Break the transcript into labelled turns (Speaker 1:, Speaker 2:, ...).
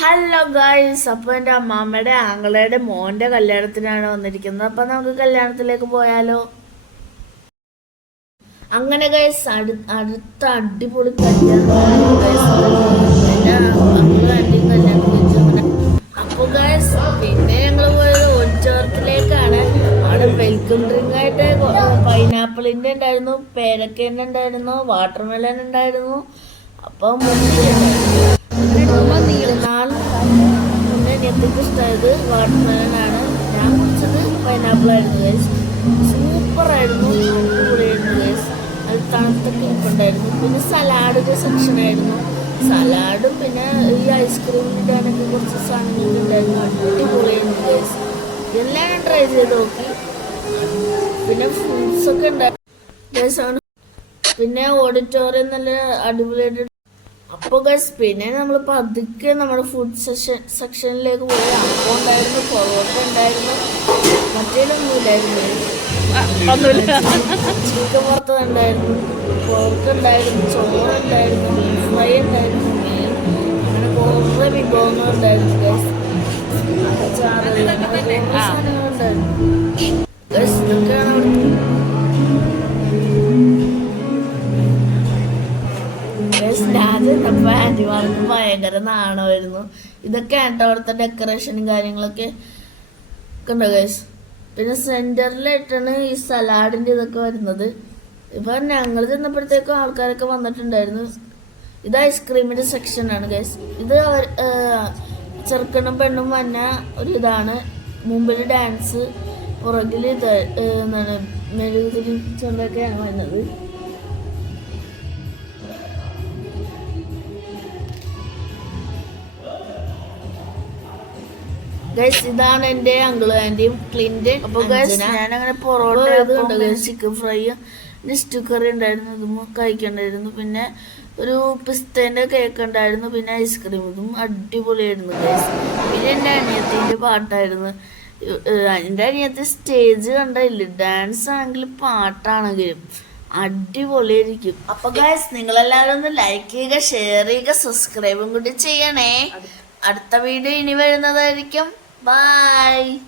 Speaker 1: Hello guys അപ്പൊ എന്റെ അമ്മാമ്മയുടെ ആങ്ങളയുടെ മോന്റെ കല്യാണത്തിനാണ് വന്നിരിക്കുന്നത്. അപ്പൊ നമുക്ക് കല്യാണത്തിലേക്ക് പോയാലോ? അങ്ങനെ ഗൈസ് അടുത്ത അടിപൊളി കല്യാണം എന്റെ അങ്കിളും ആന്റിയും കല്യാണം കഴിച്ചു. അങ്ങനെ അപ്പൊ ഗൈസ് പിന്നെ ഞങ്ങൾ പോയത് ഒച്ചോർത്തിലേക്കാണ് അവിടെ വെൽക്കം ഡ്രിങ്ക് ആയിട്ട് പൈനാപ്പിളിന്റെ ഉണ്ടായിരുന്നു പേരക്കേന്റെ ഉണ്ടായിരുന്നു വാട്ടർമെലൻ ഉണ്ടായിരുന്നു. അപ്പം പൈനാപ്പിൾ ഗൈസ് സൂപ്പർ ആയിരുന്നു അടിപൊളിയായിരുന്നു ഗൈസ് അത് തണുത്തൊക്കെ ഉണ്ടായിരുന്നു. പിന്നെ സലാഡിന്റെ സെക്ഷൻ ആയിരുന്നു. സലാഡും പിന്നെ ഈ ഐസ്ക്രീം ഇടാനൊക്കെ കുറച്ച് സാധനങ്ങൾ ഉണ്ടായിരുന്നു. അടിപൊളിയായിരുന്നു ഗൈസ് എല്ലാം ഞാൻ ട്രൈ ചെയ്ത് നോക്കി. പിന്നെ ഫ്രൂട്ട്സ് ഒക്കെ ഉണ്ടായിരുന്നു. പിന്നെ ഓഡിറ്റോറിയം നല്ല അടിപൊളിയായിട്ട് അപ്പോൾ ഗൈസ് പിന്നെ നമ്മൾ പതുക്കെ നമ്മുടെ ഫുഡ് സെക്ഷൻ സെക്ഷനിലേക്ക് പോയി. അപ്പം ഉണ്ടായിരുന്നു പൊറോട്ട ഉണ്ടായിരുന്നു. മറ്റേതൊന്നും ഇല്ലായിരുന്നു ചിക്കൻ വറുത്തത് ഉണ്ടായിരുന്നു പോർക്ക് ഉണ്ടായിരുന്നു ചോറുണ്ടായിരുന്നു ഫ്രൈ ഉണ്ടായിരുന്നു മീൻ അങ്ങനെ കുറേ വിഭവങ്ങൾ ഉണ്ടായിരുന്നു ഗൈസ് അച്ചാറ് സാധനങ്ങളുണ്ടായിരുന്നു ഗൈസ് ഇതൊക്കെയാണ് അവിടുത്തെ ആന്റിമാർക്ക് ഭയങ്കര നാണമായിരുന്നു. ഇതൊക്കെയാണ് കേട്ടോ അവിടുത്തെ ഡെക്കറേഷനും കാര്യങ്ങളൊക്കെ? ഉണ്ടോ ഗൈസ് പിന്നെ സെന്ററിലായിട്ടാണ് ഈ സലാഡിന്റെ ഇതൊക്കെ വരുന്നത്. ഇപ്പൊ ഞങ്ങൾ ചെന്നപ്പോഴത്തേക്കും ആൾക്കാരൊക്കെ വന്നിട്ടുണ്ടായിരുന്നു. ഇത് ഐസ്ക്രീമിന്റെ സെക്ഷൻ ആണ് ഗൈസ് ഇത് അവർ ചെറുക്കനും പെണ്ണും വന്ന ഒരു ഇതാണ്. മുമ്പിൽ ഡാൻസ് പുറകിൽ ഇത് എന്താണ് മെഴുകുതിരി ചെറുതൊക്കെയാണ് വരുന്നത് ഗൈസ് ഇതാണ് എന്റെ അങ്കിൾ ആന്റിയും ക്ലിന്റെ അപ്പൊ ഗൈസ് ഞാൻ അങ്ങനെ പൊറോട്ട ചിക്കൻ ഫ്രൈയും ലിസ്റ്റ് കറി ഉണ്ടായിരുന്നു ഇതും കഴിക്കണ്ടായിരുന്നു. പിന്നെ ഒരു പിസ്തേന്റെ കേക്ക് ഉണ്ടായിരുന്നു പിന്നെ ഐസ്ക്രീം ഇതും അടിപൊളിയായിരുന്നു ഗൈസ് പിന്നെ എന്റെ അനിയത്തിന്റെ പാട്ടായിരുന്നു. എന്റെ അനിയത്തി സ്റ്റേജ് കണ്ടില്ല ഡാൻസ് ആണെങ്കിലും പാട്ടാണെങ്കിലും അടിപൊളിയായിരിക്കും. അപ്പൊ ഗൈസ് നിങ്ങളെല്ലാവരും ഒന്ന് ലൈക്ക് ചെയ്യുക ഷെയർ ചെയ്യുക സബ്സ്ക്രൈബും കൂടി ചെയ്യണേ. അടുത്ത വീഡിയോ ഇനി വരുന്നതായിരിക്കും. Bye.